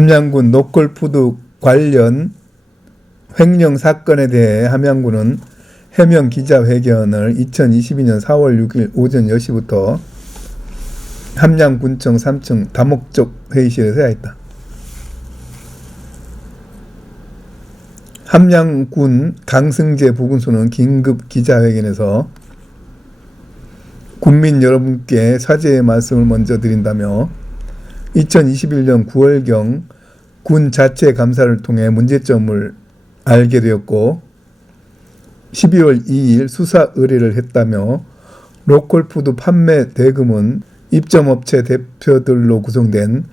함양군 노컬푸드 관련 횡령 사건에 대해 함양군은 해명 기자회견을 2022년 4월 6일 오전 10시부터 함양군청 3층 다목적 회의실에서 하였다. 함양군 강승재 부군수는 긴급 기자회견에서 군민 여러분께 사죄의 말씀을 먼저 드린다며 2021년 9월경 군 자체 감사를 통해 문제점을 알게 되었고 12월 2일 수사 의뢰를 했다며 로컬푸드 판매 대금은 입점업체 대표들로 구성된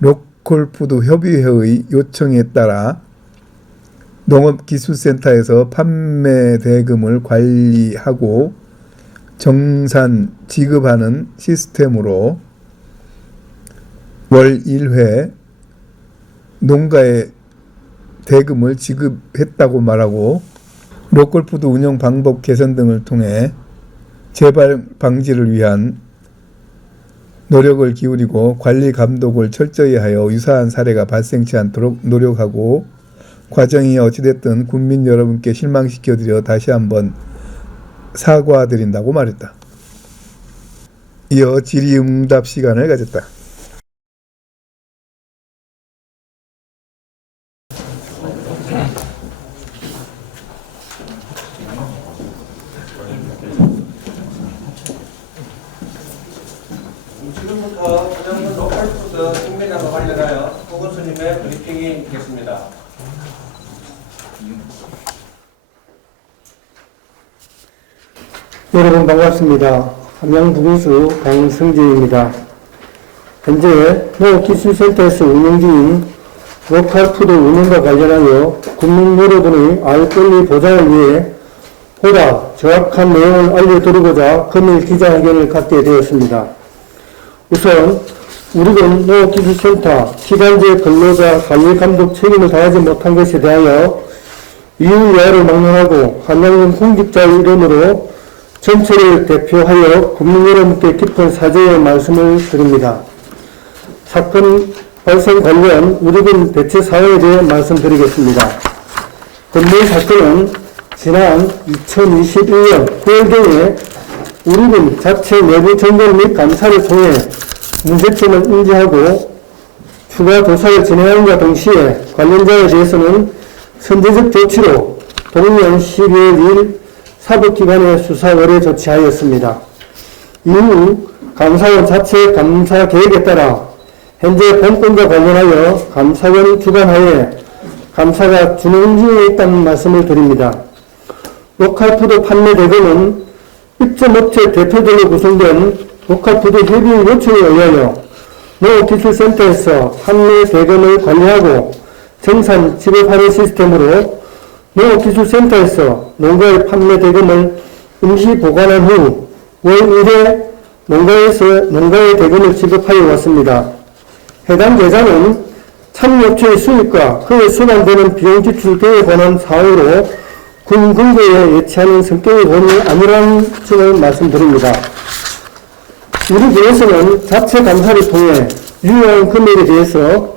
로컬푸드 협의회의 요청에 따라 농업기술센터에서 판매 대금을 관리하고 정산 지급하는 시스템으로 월 1회 농가에 대금을 지급했다고 말하고 로컬푸드 운영 방법 개선 등을 통해 재발 방지를 위한 노력을 기울이고 관리 감독을 철저히 하여 유사한 사례가 발생치 않도록 노력하고 과정이 어찌됐든 국민 여러분께 실망시켜드려 다시 한번 사과드린다고 말했다. 이어 질의응답 시간을 가졌다. 지금부터 함양군 로컬푸드 생매장과 관련하여 보건스님의 브리핑이 있겠습니다. 여러분 반갑습니다. 함양부군수 강승재입니다. 현재 농업기술센터에서 운영 중인 로컬푸드 운영과 관련하여 국민 여러분의 알 권리 보장을 위해 보다 정확한 내용을 알려드리고자 금일 기자회견을 갖게 되었습니다. 우선 우리군 농업기술센터 기간제 근로자 관리감독 책임을 다하지 못한 것에 대하여 이유야를 막론하고 함양군 공직자의 이름으로 전체를 대표하여 국민 여러분께 깊은 사죄의 말씀을 드립니다. 사건 발생 관련 우리군 대체 사항에 대해 말씀드리겠습니다. 본문 사건은 지난 2021년 9월경에 우리군 자체 내부 점검 및 감사를 통해 문제점을 인지하고 추가 조사를 진행함과 동시에 관련자에 대해서는 선제적 조치로 동년 12월 2일 사법기관에 수사 의뢰 조치하였습니다. 이후 감사원 자체 감사 계획에 따라 현재 본건과 관련하여 감사원 주관하에 감사가 진행 중에 있다는 말씀을 드립니다. 로컬푸드 판매 대금은 입점업체 대표들로 구성된 로컬푸드 협의 요청에 의하여 농업기술센터에서 판매 대금을 관리하고 정산 지급하는 시스템으로 농업기술센터에서 농가의 판매 대금을 임시 보관한 후 월 1회 농가에서 농가의 대금을 지급하여 왔습니다. 해당 계좌는 참여업체의 수익과 그에 수반되는 비용 지출 등에 관한 사항으로 군 금고에 예치하는 성격의 돈이 아니라는 점을 말씀드립니다. 우리 군에서는 자체 감사를 통해 유효한 금액에 대해서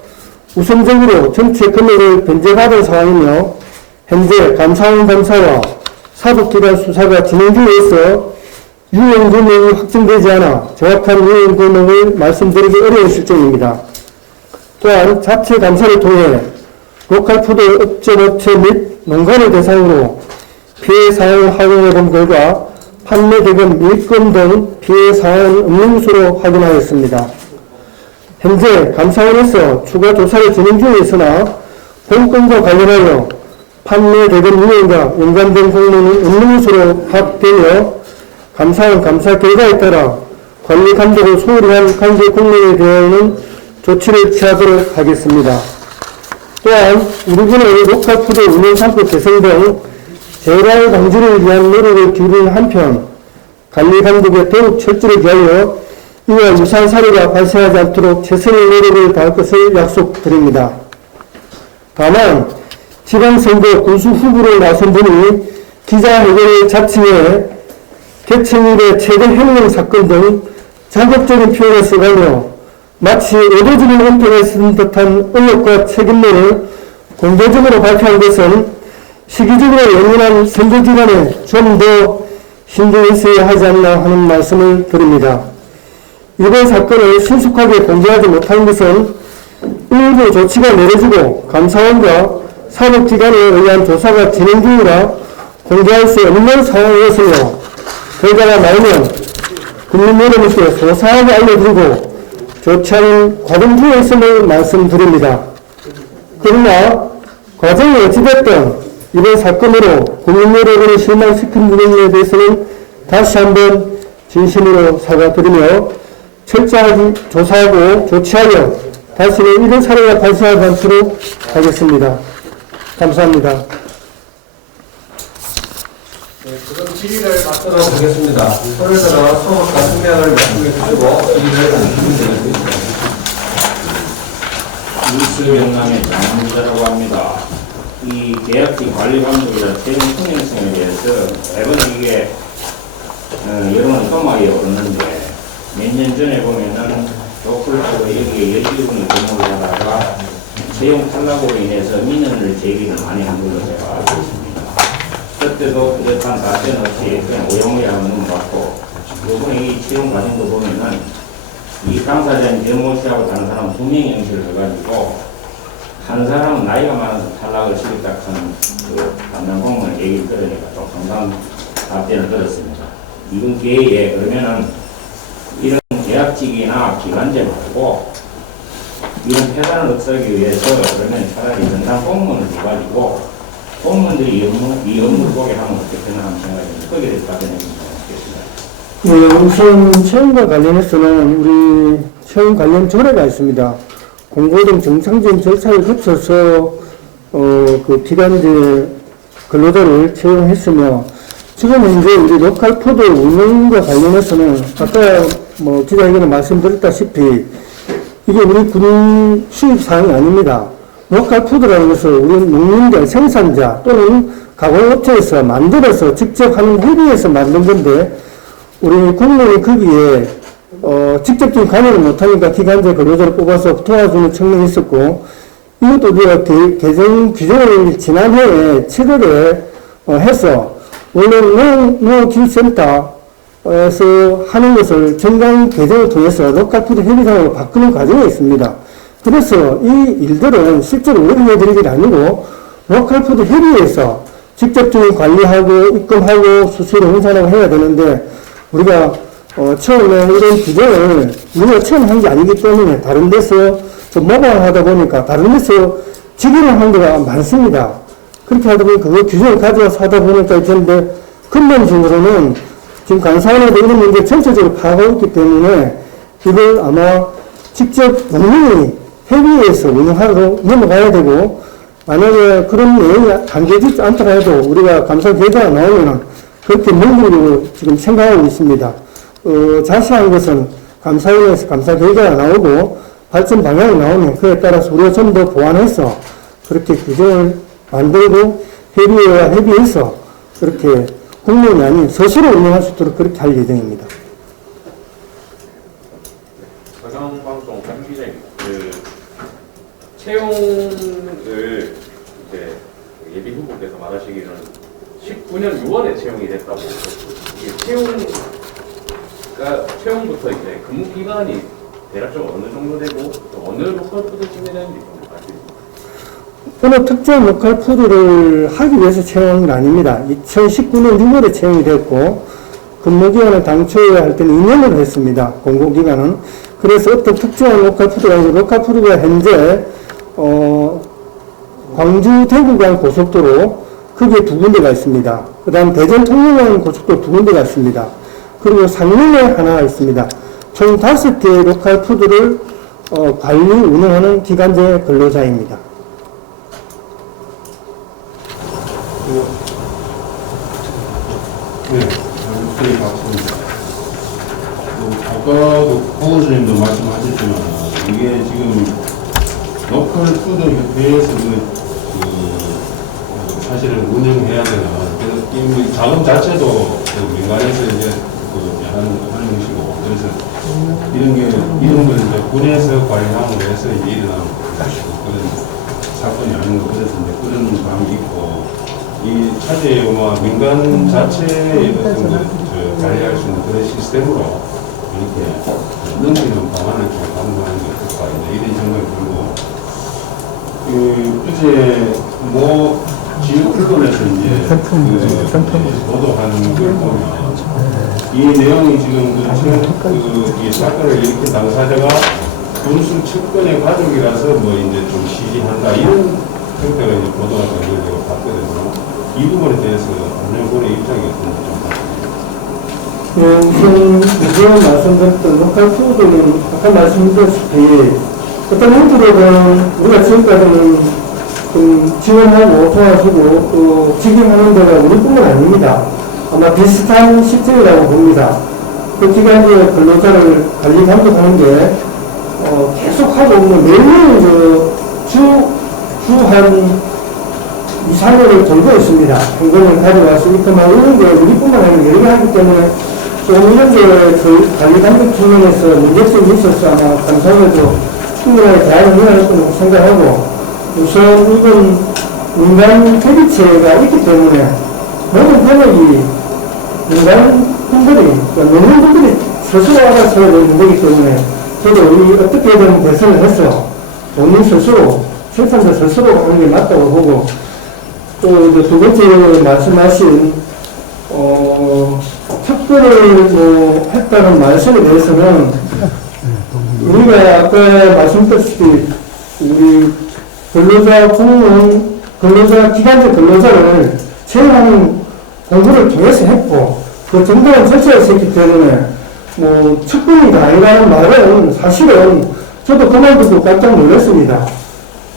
우선적으로 전체 금액을 변제받은 상황이며 현재 감사원 감사와 사법기관 수사가 진행 중에 있어 유효한 금액이 확정되지 않아 정확한 유효한 금액을 말씀드리기 어려운 실정입니다. 또한 자체 감사를 통해 로컬푸드 업종업체 및 농가를 대상으로 피해 사항을 확인해 본 결과 판매 대금, 밀금 등 피해 사항은 없는 것으로 확인하였습니다. 현재 감사원에서 추가 조사를 진행 중에 있으나 본건과 관련하여 판매 대금 유형과 연관된 공문은 없는 것으로 파악되며 감사원 감사 결과에 따라 관리 감독을 소홀히 한 관계 공무원에 대하여는 조치를 취하도록 하겠습니다. 또한 우리 군의 로컬푸드 운영 상법 개선 등 재발 방지를 위한 노력을 기울이는 한편 관리 감독에 더욱 철저히 기하여 이와 유사한 사례가 발생하지 않도록 최선의 노력을 다할 것을 약속드립니다. 다만 지방선거 군수 후보로 나선 분이 기자회견을 자칭해 개천일의 최대 혁명 사건 등 자극적인 표현을 써가며 마치 의도적인 은폐를 쓴 듯한 의혹과 책임론을 공개적으로 발표한 것은 시기적으로 연연한 선거 기간에 좀 더 신경을 써야 하지 않나 하는 말씀을 드립니다. 이번 사건을 신속하게 공개하지 못한 것은 일부 조치가 내려지고 감사원과 사법기관에 의한 조사가 진행 중이라 공개할 수 없는 상황이었으며 결과가 나오면 국민 여러분께 소상하게 알려드리고 조치하는 과정 중에 있음을 말씀드립니다. 그러나 과정이 어찌됐든 이번 사건으로 국민 여러분을 실망시킨 부분에 대해서는 다시 한번 진심으로 사과드리며 철저하게 조사하고 조치하여 다시는 이런 사례가 발생하지 않도록 하겠습니다. 감사합니다. 네, 지금 질의를 받도록 하겠습니다. 손을 들어 소속과 승명을 말씀해 주시고 질의를 받으시면 되겠습니다. 뉴스명랑의 장문자라고 합니다. 이 계약직 관리감독이라 채용 통행성에 대해서 매번 이게 여론은 소막이 오르는데 몇 년 전에 보면은 로컬하고 여기에 12분이 근무를 하다가 채용 탈락으로 인해서 민원을 제기를 많이 한 걸로 제가 알고 있습니다. 그때도 비슷한 답변 없이 그냥 오용오용하면 넘어갔고 이번에 이 채용 과정도 보면은 이 당사자인 대모 씨하고 다른 사람 2명 연실을 해가지고 한 사람은 나이가 많아서 탈락을 시켰다는 그 담당 공무원 얘기를 들으니까 좀 상당한 답변을 들었습니다. 이번 기회에 그러면은 이런 계약직이나 기관제 말고 이런 폐단을 없애기 위해서 그러면 차라리 전담 공무원을 줘가지고 공무원들이 이 업무를 보게 하면 어떻게나 하는 생각이 듭니다. 거기에 대해서 답변해 주시면 좋겠습니다. 우선 채용과 관련해서는 우리 채용 관련 조례가 있습니다. 공고 등 정상적인 절차를 거쳐서 그 기간제 근로자를 채용했으며 지금 이제 우리 로컬푸드 운영과 관련해서는 아까 기자회견에 말씀드렸다시피 이게 우리 군 수입 사항이 아닙니다. 로컬푸드라는 것은 우리 농민들 생산자 또는 가공업체에서 만들어서 직접 하는 회비에서 만든 건데 우리 국민이 거기에 직접적인 관여를 못하니까 기간제 근로자를 뽑아서 도와주는 측면이 있었고 이것도 우리가 개정 규정을 지난해에 7월에 해서 원래 농어기술센터에서 하는 것을 정당 개정을 통해서 로컬푸드 협의상으로 바꾸는 과정이 있습니다. 그래서 이 일들은 실제로 우리가 해드릴 게 아니고 로컬푸드 협의회에서 직접적인 관리하고 입금하고 수수료 홍산하고 해야 되는데 우리가 처음에 이런 규정을 우리가 처음 한 게 아니기 때문에 다른 데서 좀 모방하다 보니까 다른 데서 직원을 한 데가 많습니다. 그렇게 하다 보니 그거 규정을 가져와서 하다 보니까 있는데 근본적으로는 지금 감사원에도 이런 문제 전체적으로 파악하고 있기 때문에 이걸 아마 직접 농민이 회비에서 운영하러 넘어가야 되고 만약에 그런 내용이 담겨지지 않다고 해도 우리가 감사 계좌가 나오면은 그렇게 넘기려고 지금 생각하고 있습니다. 자세한 것은 감사원에서 감사 계좌가 나오고 발전 방향이 나오면 그에 따라서 우리가 좀 더 보완해서 그렇게 규정을 만들고 협의회와 협의해서 그렇게 공무원이 아닌 스스로 운영할 수 있도록 그렇게 할 예정입니다. 가상방송 한기자입니다. 그 채용을 이제 예비 후보께서 말하시기로는 19년 6월에 채용이 됐다고. 채용부터 이제 근무 기간이 대략적으로 어느 정도 되고 또 어느 로컬푸드 팀에 대한 일정도 알겠습니다. 어느 특정 로컬푸드를 하기 위해서 채용한 건 아닙니다. 2019년 6월에 채용이 됐고 근무기간을 당초에 할 때는 2년으로 했습니다. 공고기간은. 그래서 어떤 특정한 로컬푸드가 아니고 로컬푸드가 현재 광주 대구 간 고속도로 그게 2군데가 있습니다. 그 다음 대전 통영 간 고속도로 2군데가 있습니다. 그리고 상릉에 하나 있습니다. 총 5개의 로컬푸드를 관리 운영하는 기간제 근로자입니다. 네, 저희 박수입니다. 아까도 부원장님도 말씀하셨지만 이게 지금 로컬 푸드 협회에서 사실은 운영해야 되나. 그래서 이 자금 자체도 민간에서 이제 하는 것이고, 그래서 이런 걸 이제 군에서 관리함으로 해서 이제 일어나는 그런 사건이 아닌 것 같아서 이제 그런 감이 있고, 이 차제에 민간 자체의 어떤 관리할 수 있는 그런 시스템으로 이렇게 넘기는 방안을 좀 강구하는 게 어떨까, 이런 생각이 들고, 어제 지역 언론에서 이제 보도하는 걸 보면 이 내용이 지금 이 사건을 일으킨 당사자가 군수 측근의 가족이라서 이제 좀 시기한다 이런 형태로 이제 보도가 된 걸 제가 봤거든요. 이 부분에 대해서 안녕군의 입장이 어떤지 좀 우선 말씀드렸던 로컬 푸드는 아까 말씀드렸다시피 어떤 형태로든 우리가 지금까지는 지원하고 도와주고 또 직영하는 데가 우리뿐만 아닙니다. 아마 비슷한 시점이라고 봅니다. 그 기간에 근로자를 관리 감독하는 게 계속하고 매년 주 한 2~3년을 돌고 있습니다. 현금을 가져갈 수 있거나 이런 게 우리뿐만 아니라 여러 개 하기 때문에 좀 이런 게 저희 관리 감독 측면에서 문제점이 있어서 아마 감사원에도 충분하게 대안을 해야 거라고 생각하고, 우선 이건 민간 협의체가 있기 때문에 모든 권력이 민간 분들이, 농민분들이 스스로 알아서 해야 되는 거기 때문에 저도 이 어떻게든 개선을 해서 본인 스스로, 생산자 스스로 하는 게 맞다고 보고, 또 이제 두 번째 말씀하신 척결을 했다는 말씀에 대해서는 우리가 아까 말씀드렸다시피 우리 근로자 공무원, 기간제 근로자를 채용하는 공부를 통해서 했고, 그 정당한 절차에서 했기 때문에, 측근이다 아니라는 말은 사실은 저도 그만두고 깜짝 놀랐습니다.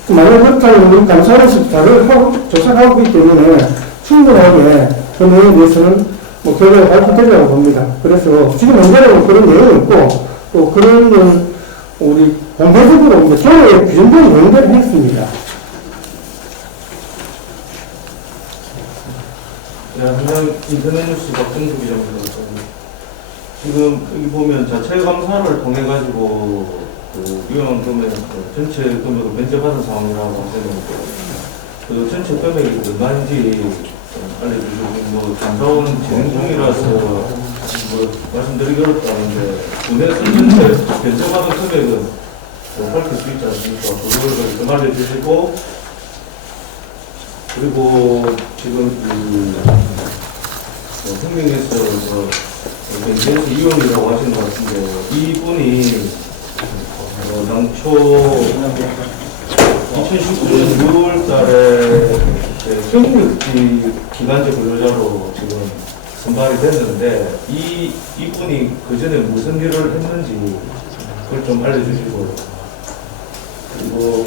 만약 그렇다면 우리 감사원에서 자료를 조사하고 있기 때문에 충분하게 그 내용에 대해서는 결과가 발표되리라고 봅니다. 그래서 지금 현재는 그런 내용이 있고, 또 그런 건 우리 공개적으로 조례에 규정된 내용대로 했습니다. 네, 한양 인터넷뉴스 박정수 기자입니다. 지금 여기 보면 자체 감사를 통해 가지고 위험한 금액 전체 금액을 면제받은 상황이라고 하셨는데, 그 전체 금액이 얼마인지 알려주시고, 감사원 진행 중이라서 말씀드리기 어렵다는데, 군에서 전체 면제받은 금액은 밝힐 수 있지 않습니까? 그걸 좀 알려주시고, 그리고 지금 흥명에서 벤젠스 이용이라고 하시는 것 같은데, 이분이 당초 2019년 6월 달에 경력직 기간제 근로자로 지금 선발이 됐는데, 이분이 그 전에 무슨 일을 했는지 그걸 좀 알려주시고요. 그리고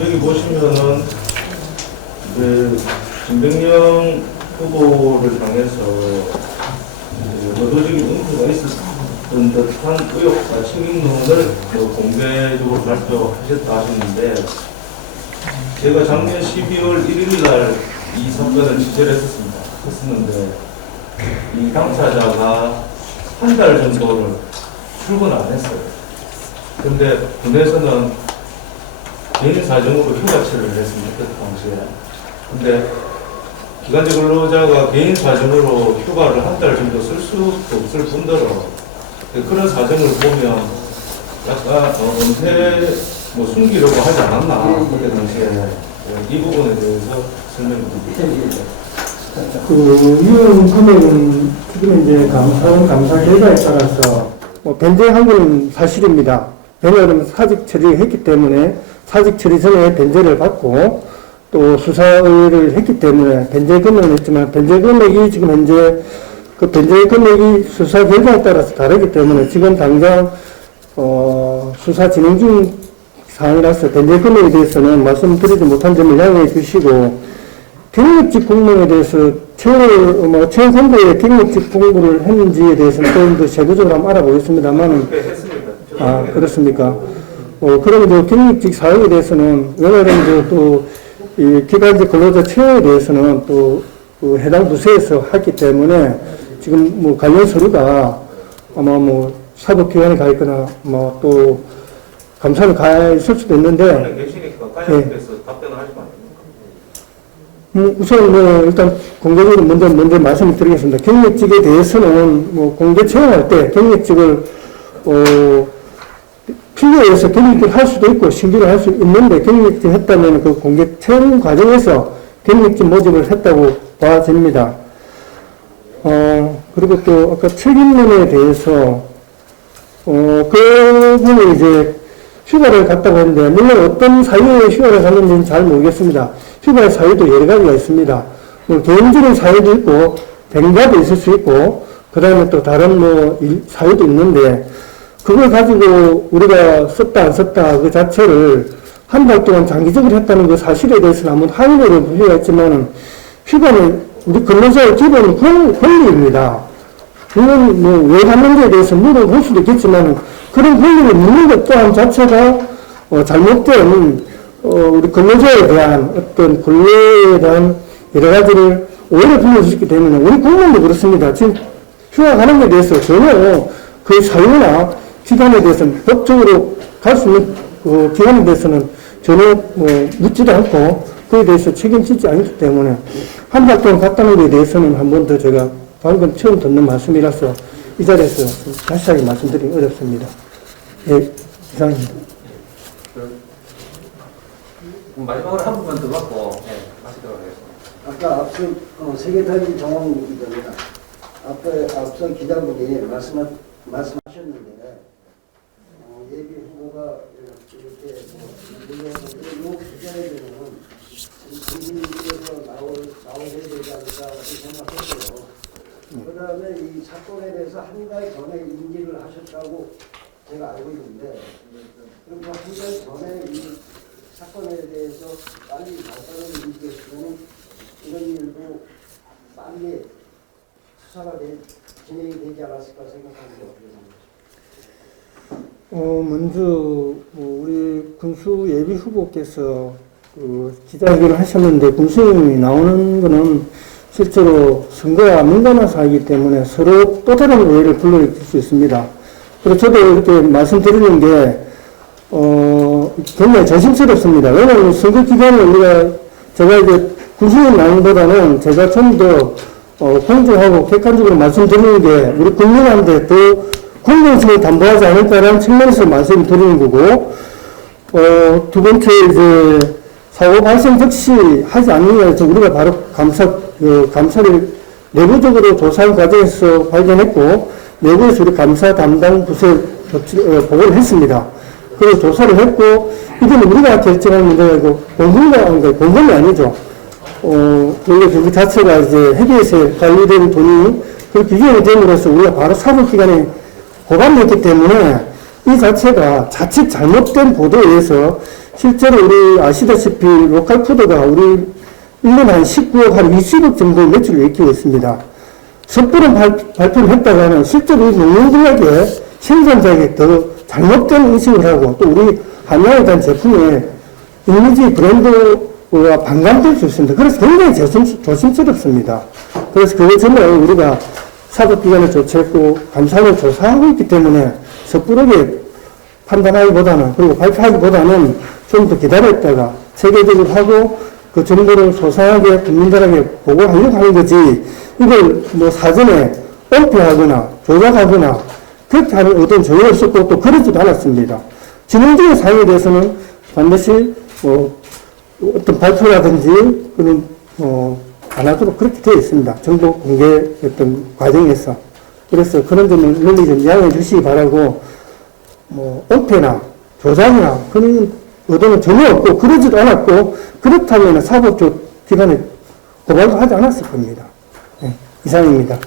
여기 보시면은 김병영 후보를 향해서 의도적인 응수가 있었던 듯한 의혹과 책임론을 공개적으로 발표하셨다 하셨는데, 제가 작년 12월 1일 날 이 사건을 취재를 했었는데, 이 당사자가 한 달 정도를 출근 안 했어요. 근데 군에서는 개인 사정으로 휴가철을 했습니다. 그 당시에. 근데 기간제 근로자가 개인 사정으로 휴가를 한 달 정도 쓸 수도 없을 뿐더러 그런 사정을 보면 약간 은퇴 숨기려고 하지 않았나, 그때 당시에. 이 부분에 대해서 설명을 드리겠습니다. 그 이용 금액은 지금 이제 감사원 감사 결과에 따라서 변제한 건 사실입니다. 왜냐하면 사직 처리를 했기 때문에 사직 처리 전에 변제를 받고 또 수사 의뢰를 했기 때문에 변제 금액은 했지만, 변제 금액이 지금 현재 그 변제 금액이 수사 결과에 따라서 다르기 때문에 지금 당장 수사 진행 중 사항이라서 변제 금액에 대해서는 말씀드리지 못한 점을 양해해 주시고, 경력직 공무원에 대해서 채용 공고에 경력직 공고를 했는지에 대해서는 좀 더 세부적으로 한번 알아보겠습니다만, 아, 그렇습니까? 그럼 경력직 사항에 대해서는, 왜냐하면 이 기간직 근로자 채용에 대해서는 그 해당 부서에서 했기 때문에 지금 관련 서류가 아마 사법기관에 가 있거나 또 감사를 가 있을 수도 있는데, 계시니까 과장님께서 답변을 하시면 안 됩니까? 우선 일단 공개적으로 먼저 말씀을 드리겠습니다. 경력직에 대해서는 공개 채용할 때 경력직을 필요에 의해서 경력직을 할 수도 있고 신규를 할 수 있는데, 경력직 했다면 그 공개 채용 과정에서 경력직 모집을 했다고 봐집니다. 그리고 또 아까 책임론에 대해서 그분이 이제 휴가를 갔다고 했는데, 물론 어떤 사유에 휴가를 갔는지는 잘 모르겠습니다. 휴가의 사유도 여러 가지가 있습니다. 개인적인 사유도 있고, 병가도 있을 수 있고, 그 다음에 또 다른 사유도 있는데, 그걸 가지고 우리가 썼다 안 썼다 그 자체를 한 달 동안 장기적으로 했다는 그 사실에 대해서는 한번 항의를 부여가 있지만은, 휴가는 우리 근로자의 기본 권리입니다. 물론 왜 갔는지에 대해서 물어볼 수도 있겠지만 그런 권리를 묻는 것 또한 자체가 잘못된 우리 근로자에 대한 어떤 권리에 대한 여러 가지를 오해를 불러줄 수 있기 때문에, 우리 국민도 그렇습니다. 지금 휴가 가는 것에 대해서 전혀 그 사유나 기간에 대해서는 법적으로 갈 수 있는 그 기간에 대해서는 전혀 묻지도 않고 그에 대해서 책임지지 않기 때문에, 한 달 동안 갔다는 것에 대해서는 한 번 더 제가 방금 처음 듣는 말씀이라서 이 자리에서 다시 말씀드리기 어렵습니다. 예, 이상입니다. 마지막으로 한 분만 더 받고 하시도록 하겠습니다. 아까 앞서 세계타임 정원입니다. 앞서 기자분이 말씀하셨는데 예비 후보가 이렇게 요 기자회견은 국민께서 나오셔야 되지 않을까 생각했어요. 그 다음에 이 사건에 대해서 한 달 전에 인지를 하셨다고 제가 알고 있는데, 그럼 한 달 전에 이 사건에 대해서 빨리 발단을 인지했으면 이런 일도 빨리 수사가 진행이 되지 않았을까 생각하는데 어떻게 생각하십니까? 먼저 우리 군수 예비 후보께서 기자회견을 하셨는데, 군수님이 나오는 거는 실제로 선거와 민감한 사이기 때문에 서로 또 다른 오해를 불러일으킬 수 있습니다. 그래서 저도 이렇게 말씀드리는 게 굉장히 조심스럽습니다. 왜냐하면 선거 기간에 제가 이제 군수님 나오보다는 제가 좀 더 공정하고 객관적으로 말씀드리는 게 우리 국민한테 더 공정성을 담보하지 않을까라는 측면에서 말씀드리는 거고, 두 번째 이제 사고 발생 즉시 하지 않는 게 우리가 바로 감사를 내부적으로 조사한 과정에서 발견했고, 내부에서 우리 감사 담당 부서에 보고를 했습니다. 그리고 조사를 했고, 이건 우리가 결정한 문제가 아니고 공금이 아니죠. 그 자체가 이제 회계에서 관리된 돈이 그 규정이 됨으로써 우리가 바로 사법기관에 고발했기 때문에 이 자체가 자칫 잘못된 보도에 의해서 실제로 우리 아시다시피 로컬푸드가 우리 1년에 한 19억, 한 20억 정도의 매출을 일으키고 있습니다. 섣부른 발표를 했다가 하면 실제로 농민들에게 생산자에게 더 잘못된 인식을 하고, 또 우리 한양에 대한 제품의 이미지 브랜드가 반감될 수 있습니다. 그래서 굉장히 조심스럽습니다. 그래서 그 점을 우리가 사법기관에 조치했고 감사를 조사하고 있기 때문에 섣부르게 판단하기보다는, 그리고 발표하기보다는 좀 더 기다렸다가 체계적으로 하고 그 정보를 소상하게 국민들에게 보고하려고 하는 거지, 이걸 사전에 옴표하거나 조작하거나 그렇게 하는 어떤 조언이 없었고 또 그러지도 않았습니다. 진행적인 사항에 대해서는 반드시 어떤 발표라든지 그런 안 하도록 그렇게 되어 있습니다. 정보 공개 어떤 과정에서. 그래서 그런 점을 널리 좀 양해해 주시기 바라고, 옴표나 조작이나 그런 의도는 전혀 없고 그러지도 않았고, 그렇다면 사법적 기관에 고발도 하지 않았을 겁니다. 네, 이상입니다.